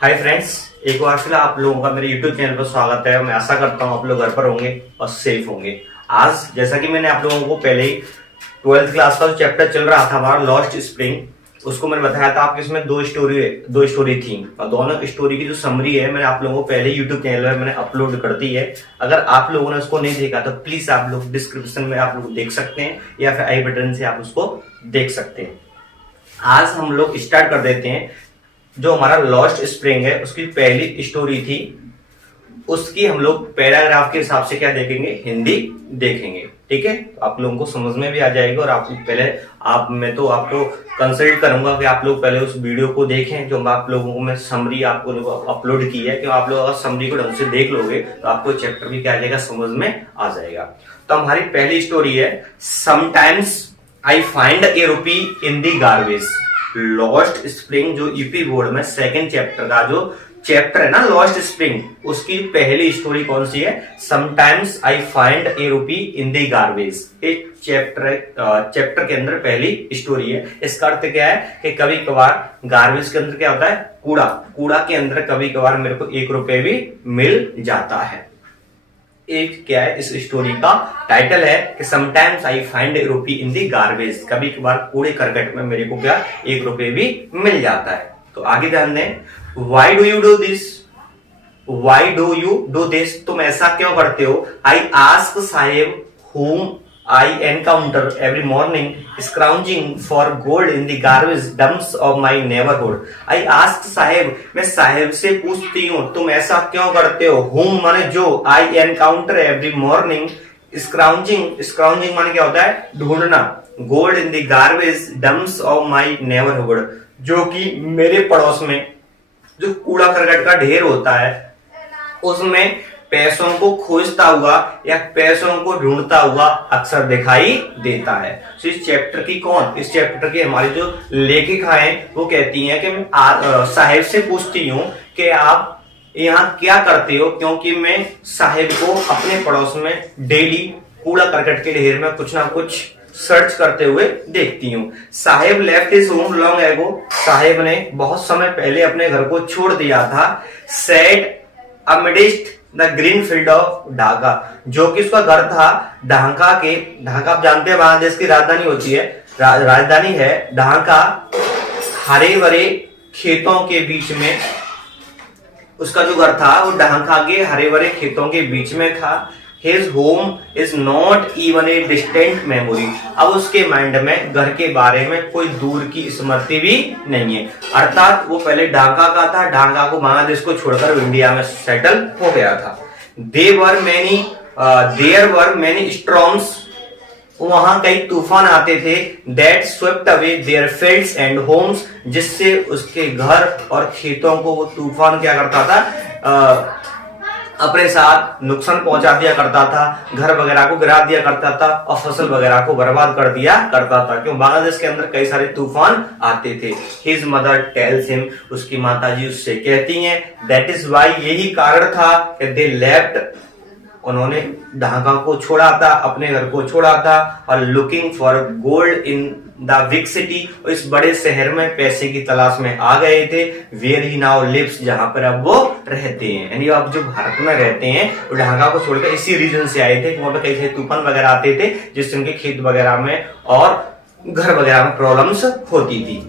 Hi friends, एक बार फिर आप लोगों का मेरे YouTube चैनल पर स्वागत है। मैं आशा करता हूँ आप लोग घर पर होंगे और सेफ होंगे। आज जैसा कि मैंने आप लोगों को पहले ही 12th क्लास का जो चैप्टर चल रहा था हमारा लॉस्ट स्प्रिंग, उसको मैंने बताया था आपके इसमें दो स्टोरी थी और दोनों स्टोरी की जो समरी है मैंने आप लोगों को पहले YouTube चैनल पर मैंने अपलोड कर दी है। अगर आप लोगों ने उसको नहीं देखा तो प्लीज आप लोग डिस्क्रिप्शन में आप लोग देख सकते हैं या फिर आई बटन से आप उसको देख सकते हैं। आज हम लोग स्टार्ट कर देते हैं। जो हमारा लॉस्ट स्प्रिंग है उसकी पहली स्टोरी थी, उसकी हम लोग पैराग्राफ के हिसाब से क्या देखेंगे, हिंदी देखेंगे। ठीक है, तो आप लोगों को समझ में भी आ जाएगा। और आप पहले मैं तो आपको कंसल्ट करूंगा कि आप लोग पहले उस वीडियो को देखें जो आप लोगों को मैं समरी आपको अपलोड की है, कि आप लोग अगर समरी को ढंग से देख लोगे तो आपको चैप्टर भी क्या आ जाएगा, समझ में आ जाएगा। तो हमारी पहली स्टोरी है, sometimes I find A rupee in the garbage. Lost spring जो यूपी बोर्ड में सेकंड चैप्टर का जो चैप्टर है ना लॉस्ट स्प्रिंग, उसकी पहली स्टोरी कौन सी है, sometimes I find A rupee in the garbage. एक चैप्टर के अंदर पहली स्टोरी है। इसका अर्थ क्या है कि कभी कभार गार्बेज के अंदर क्या होता है, कूड़ा के अंदर कभी कभार मेरे को 1 रुपए भी मिल जाता है। एक क्या है, इस स्टोरी का टाइटल है कि sometimes I find A rupee in the garbage. कभी कभार कूड़े करकट में मेरे को क्या 1 रुपए भी मिल जाता है। तो आगे ध्यान दें, why do you do this, why do you do this, तुम ऐसा क्यों करते हो। I ask Saheb whom I encounter every morning scrounging for gold in the garbage dumps of my neighborhood. I ask साहेब, मैं साहेब से पूछती हूँ तुम ऐसा क्यों करते हो। whom माने जो, I encounter every morning scrounging माने क्या होता है, ढूंढना, gold in the garbage dumps of my neighborhood, जो कि मेरे पड़ोस में जो कूड़ा करकट का ढेर होता है उसमें पैसों को खोजता हुआ या पैसों को ढूंढता हुआ अक्सर दिखाई देता है। तो इस चैप्टर की इस चैप्टर की हमारी जो लेखिका है वो कहती हैं कि मैं साहेब से पूछती हूँ कि आप यहाँ क्या करते हो, क्योंकि मैं साहेब को अपने पड़ोस में डेली कूड़ा करकट के ढेर में कुछ ना कुछ सर्च करते हुए देखती हूँ। Saheb left his home long ago, Saheb ने बहुत समय पहले अपने घर को छोड़ दिया था। Set amidst the green field of Dhaka, जो कि उसका घर था ढाका आप जानते हैं बांग्लादेश की राजधानी होती है, राजधानी है ढाका। हरे भरे खेतों के बीच में उसका जो घर था वो ढाका के हरे भरे खेतों के बीच में था। His home is not even a distant memory, अब उसके माइंड में घर के बारे में कोई दूर की स्मृति भी नहीं है। अर्थात वो पहले ढाका का था, ढाका को बांग्लादेश को छोड़कर इंडिया में सेटल हो गया था। There were many storms, वहां कई तूफान आते थे। That swept away their fields and homes, जिससे उसके घर और खेतों को वो तूफान क्या करता था, अपने साथ नुकसान पहुंचा दिया करता था, घर वगैरह को गिरा दिया करता था और फसल वगैरह को बर्बाद कर दिया करता था। क्यों, बांग्लादेश के अंदर कई सारे तूफान आते थे। हिज मदर टेल्स हिम, उसकी माताजी उससे कहती हैं, दैट इज वाई, यही कारण था कि दे लेफ्ट, उन्होंने ढाका को छोड़ा था, अपने घर को छोड़ा था, और looking for gold in the big city, और इस बड़े शहर में पैसे की तलाश में आ गए थे। वेयर ही नाउ लिव्स, जहां पर अब वो रहते हैं। यानी अब जो भारत में रहते हैं वो ढाका को छोड़कर इसी रीजन से आए थे, वहां पर कई सारे तूफान वगैरह आते थे जिससे उनके खेत वगैरह में और घर वगैरह में प्रॉब्लम्स होती थी।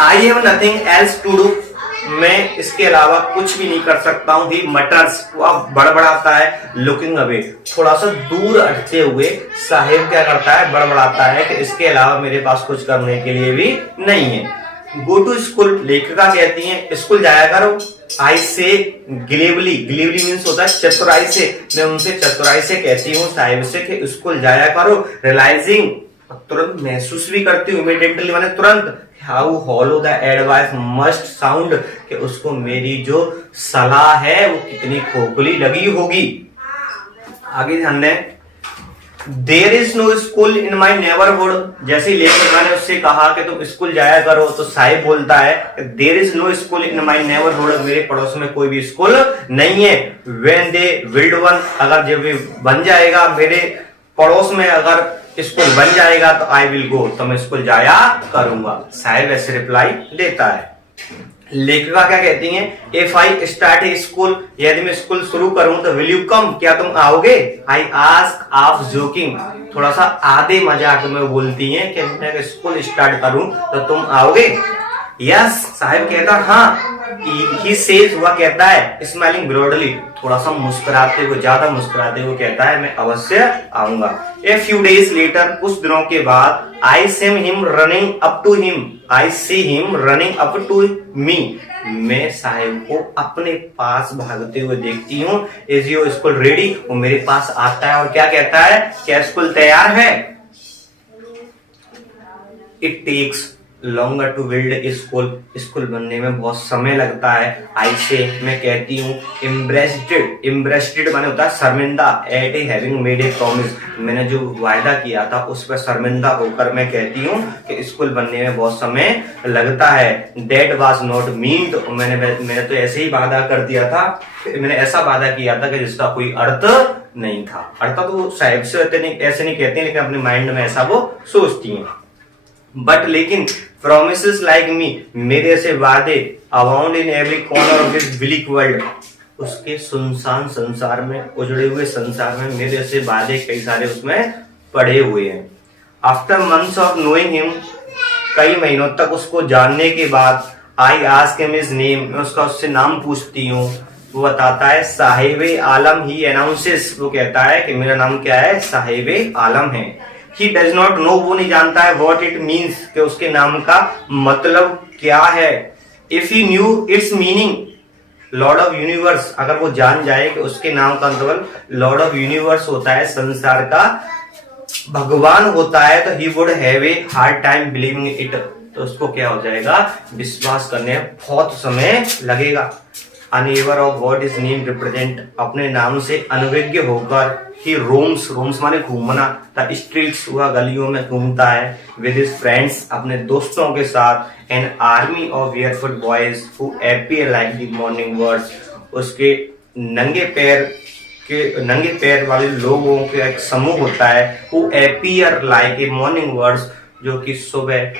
I have nothing else to do, मैं इसके अलावा कुछ भी नहीं कर सकता हूँ। ही मटर्स, वो बड़बड़ाता है। लुकिंग अवे, थोड़ा सा दूर हटते हुए साहेब क्या करता है, बड़बड़ाता है कि इसके अलावा मेरे पास कुछ करने के लिए भी नहीं है। गो टू स्कूल, लेखिका कहती है स्कूल जाया करो। आई से ग्लेवली मीन्स होता है चतुराई से, मैं उनसे चतुराई से कहती हूँ साहेब से कि स्कूल जाया करो। रियलाइजिंग, तुरंत महसूस भी करती हूँ, इमीडिएटली माने तुरंत, how hollow the advice must sound, कि उसको मेरी जो सलाह है वो कितनी खोखली लगी होगी। आगे ध्यान दें, there is no school in my neighbourhood, जैसे लेखिका ने उससे कहा कि तुम स्कूल जाया करो तो साहिब बोलता है there is no school in my neighbourhood, मेरे पड़ोस में कोई भी स्कूल नहीं है। व्हेन दे बिल्ड वन, अगर जब बन जाएगा मेरे पड़ोस में, अगर स्कूल बन जाएगा तो आई विल गो, तो मैं स्कूल जाया करूंगा। साहिब ऐसे रिप्लाई देता है। लेखिका क्या कहती हैं, if I start A school, यदि मैं स्कूल शुरू करूं तो विल यू कम, क्या तुम आओगे? आई आस्क ऑफ जोकिंग, थोड़ा सा आधे मजाक में बोलती हैं कि मैं स्कूल स्टार्ट करूं तो तुम आओगे? यस, साहिब कहता हाँ। ही सेज, वह कहता है, स्माइलिंग ब्रॉडली, थोड़ा सा मुस्कुराते हुए, ज्यादा मुस्कुराते हुए कहता है मैं अवश्य आऊंगा। ए फ्यू डेज लेटर, कुछ दिनों के बाद, I see him running up to him, I see him running up to me, मैं साहिब को अपने पास भागते हुए देखती हूँ। इज योर स्कूल रेडी, वो मेरे पास आता है और क्या कहता है, क्या स्कूल तैयार है? It takes longer to build a school, school बनने में बहुत समय लगता है। आई से, मैं कहती हूँ, इम्ब्रेस्टेड माने होता है शर्मिंदा, at a having made a promise, मैंने जो वायदा किया था उस पर शर्मिंदा होकर मैं कहती हूँ कि स्कूल बनने में बहुत समय लगता है। दैट वाज नॉट मीन्ड, मैंने तो ऐसे ही वादा कर दिया था, मैंने ऐसा वादा किया था कि जिसका कोई अर्थ नहीं था। अर्थ तो साहिब से ऐसे नहीं कहते, लेकिन अपने माइंड में ऐसा वो सोचती हैं। बट लेकिन प्रोमिसेस लाइक मी, मेरे से वादे, abound in every corner of this black world, उसके सुनसान संसार में, उजड़े हुए संसार में मेरे से वादे कई सारे उसमें पड़े हुए हैं। After months of knowing him, कई महीनों तक उसको जानने के बाद, I ask him his name, मैं उससे नाम पूछती हूँ। वो बताता है साहिबे आलम, ही अनाउंसेस, वो कहता है कि मेरा नाम क्या है, साहिबे आलम है। He does not know, वो नहीं जानता है, what it means, कि उसके नाम का मतलब क्या है। If he knew its meaning, Lord of Universe, अगर वो जान जाए कि उसके नाम का मतलब Lord of Universe होता है, संसार का भगवान होता है, तो he would have a hard time believing it, तो उसको क्या हो जाएगा, विश्वास करने में बहुत समय लगेगा। Unaware of what is name represent, अपने नाम से अनभिज्ञ होकर ही रोम्स, रोम्स माने घूमना, द स्ट्रीट्स, हुआ गलियों में घूमता है, विद हिज फ्रेंड्स, अपने दोस्तों के साथ, an army of barefoot boys who appear like the morning birds, उसके नंगे पैर वाले लोगों के एक समूह होता है, who appear like a morning birds, जो कि सुबह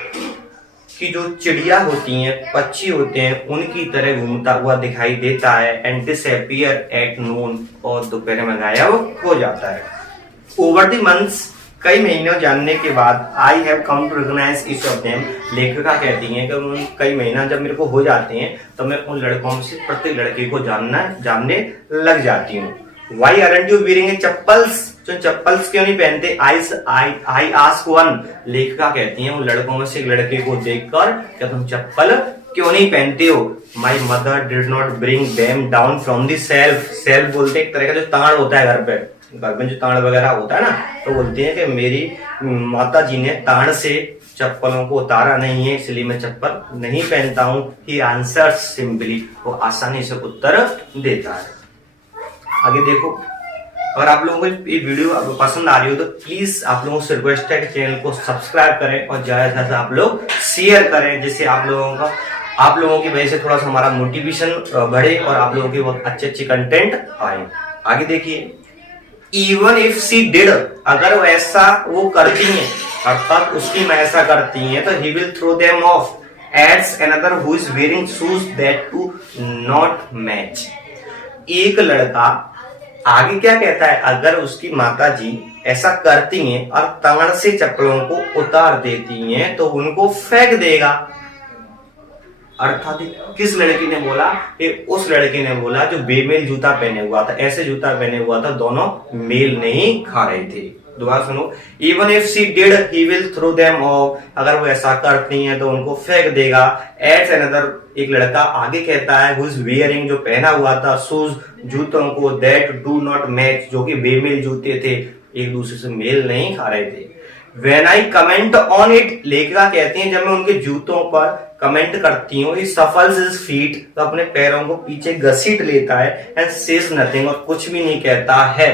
की जो चिड़िया होती हैं, पक्षी होते हैं, उनकी तरह घूमता हुआ दिखाई देता है। एंड डिसअपीयर एट नून, और दोपहर में गायब हो जाता है। ओवर द मंथ्स, कई महीनों जानने के बाद, I have come to recognise each of them, लेखिका कहती हैं कि कई महीना जब मेरे को हो जाते हैं तो मैं उन लड़कों में से प्रत्येक लड़के को जानने लग जाती हूँ। Why aren't you wearing a chappals, जो चप्पल्स क्यों नहीं पहनते? आई आस्क वन, लेखिका कहती हैं उन लड़कों में से एक लड़के को देखकर, क्या तुम चप्पल क्यों नहीं पहनते हो? My mother did not bring them down from the self, self बोलते एक तरह का जो ताड़ होता है घर में जो ताड़ वगैरह होता है ना, तो बोलती है कि मेरी माता जी ने ताड़ से चप्पलों को उतारा नहीं है, इसलिए मैं चप्पल नहीं पहनता हूँ। ही आंसर्स सिंपली, वो आसानी से उत्तर देता है। आगे देखो, अगर आप लोगों को ये वीडियो पसंद आ रही हो तो प्लीज आप लोगों से रिक्वेस्ट है कि चैनल को सब्सक्राइब करें और ज्यादा से ज्यादा आप लोग शेयर करें, जिससे आप लोगों की वजह से थोड़ा सा हमारा मोटिवेशन बढ़े और आप लोगों के बहुत अच्छे कंटेंट आए। आगे देखिए, इवन इफ सी डिड, अगर वो करती हैं, अर्थात उसकी मैं ऐसा करती हैं, तो he will throw them off, adds another who is wearing shoes that to not match. एक लड़का आगे क्या कहता है, अगर उसकी माता जी ऐसा करती हैं और ताड़ से चप्पलों को उतार देती हैं तो उनको फेंक देगा। अर्थात किस लड़की ने बोला? उस लड़के ने बोला जो बेमेल जूता पहने हुआ था, ऐसे जूता पहने हुआ था दोनों मेल नहीं खा रहे थे। दोबारा सुनो, even if she did he will throw them off, अगर वो ऐसा करती हैं तो उनको फेंक देगा। एड्स अनदर, एक लड़का आगे कहता है, हु इज वेयरिंग, जो पहना हुआ था, शूज, जूतों को, दैट डू नॉट मैच, जो कि बेमेल जूते थे, एक दूसरे से मेल नहीं खा रहे थे। When I comment on it, लेखिका कहती हैं जब मैं उनके जूतों पर कमेंट करती हूँ, he shuffles his feet, तो अपने पैरों को पीछे घसीट लेता है, and says nothing, और कुछ भी नहीं कहता है।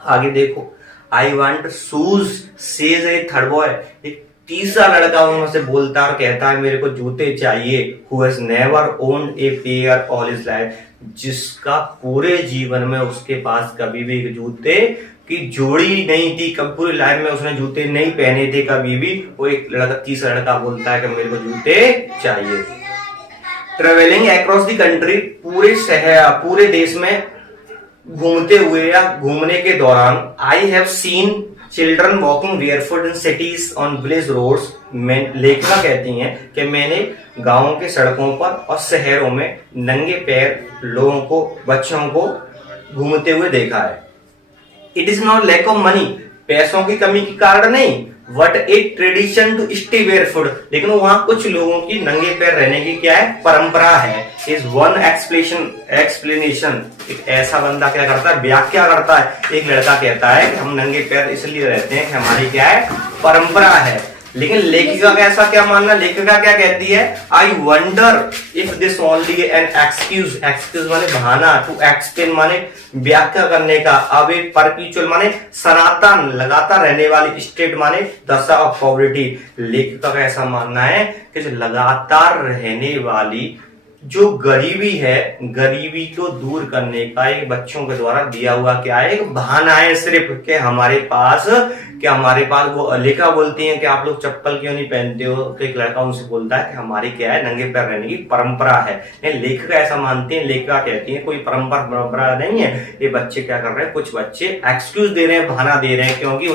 आगे देखो, I want shoes, says a third boy, एक तीसरा लड़का उनमें से बोलता और कहता है मेरे को जूते चाहिए। Who has never owned a pair all his life, जिसका पूरे जीवन में उसके पास कभी भी एक जूते की जोड़ी नहीं थी, कभी पूरी लाइफ में उसने जूते नहीं पहने थे कभी भी। वो एक लड़का, तीसरा लड़का बोलता है कि मेरे को जूते चाहिए। ट्रेवलिंग अक्रॉस द कंट्री, पूरे शहर पूरे देश में घूमते हुए या घूमने के दौरान, I have seen children walking barefoot in cities on village roads. लेखिका कहती हैं कि मैंने गांवों के सड़कों पर और शहरों में नंगे पैर लोगों को, बच्चों को घूमते हुए देखा है। It is not lack of money, पैसों की कमी के कारण नहीं, what a tradition to stay barefoot, लेकिन वहां कुछ लोगों की नंगे पैर रहने की क्या है, परंपरा है। Is one explanation. एक ऐसा बंदा क्या करता है, व्याख्या करता है, एक लड़का कहता है कि हम नंगे पैर इसलिए रहते हैं कि हमारी क्या है, परंपरा है। लेकिन लेखिका का ऐसा क्या मानना, लेखिका क्या कहती है, I wonder if this only an excuse, excuse माने बहाना, टू एक्सप्लेन माने व्याख्या करने का, अब एक परपीचुअल माने सनातन लगातार रहने वाली, स्टेट माने दशा ऑफ पॉवर्टी। लेखिका का ऐसा मानना है कि जो लगातार रहने वाली जो गरीबी है, गरीबी को दूर करने का एक बच्चों के द्वारा दिया हुआ क्या है, एक बहाना है सिर्फ कि हमारे पास वो लेखा बोलती है कि आप लोग चप्पल क्यों नहीं पहनते हो, तो एक लड़का उनसे बोलता है कि हमारी क्या है, नंगे पैर रहने की परंपरा है। लेखिका ऐसा मानती है, लेखिका कहती है कोई परंपरा नहीं है, ये बच्चे क्या कर रहे हैं, कुछ बच्चे एक्सक्यूज दे रहे हैं, बहाना दे रहे हैं, क्योंकि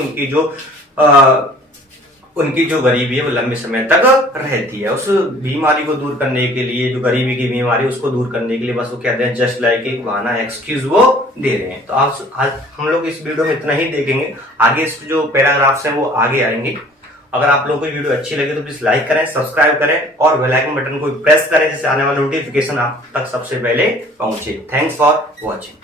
उनकी जो गरीबी है वो लंबे समय तक रहती है। उस बीमारी को दूर करने के लिए, जो गरीबी की बीमारी उसको दूर करने के लिए बस वो कहते हैं जस्ट लाइक एक बहाना, एक्सक्यूज वो दे रहे हैं। तो आज हम लोग इस वीडियो में इतना ही देखेंगे, आगे इस जो पैराग्राफ्स हैं वो आगे आएंगे। अगर आप लोगों को वीडियो अच्छी लगे तो प्लीज लाइक करें, सब्सक्राइब करें और बेल आइकन बटन को प्रेस करें, जिससे आने वाला नोटिफिकेशन आप तक सबसे पहले पहुंचे। Thanks for watching.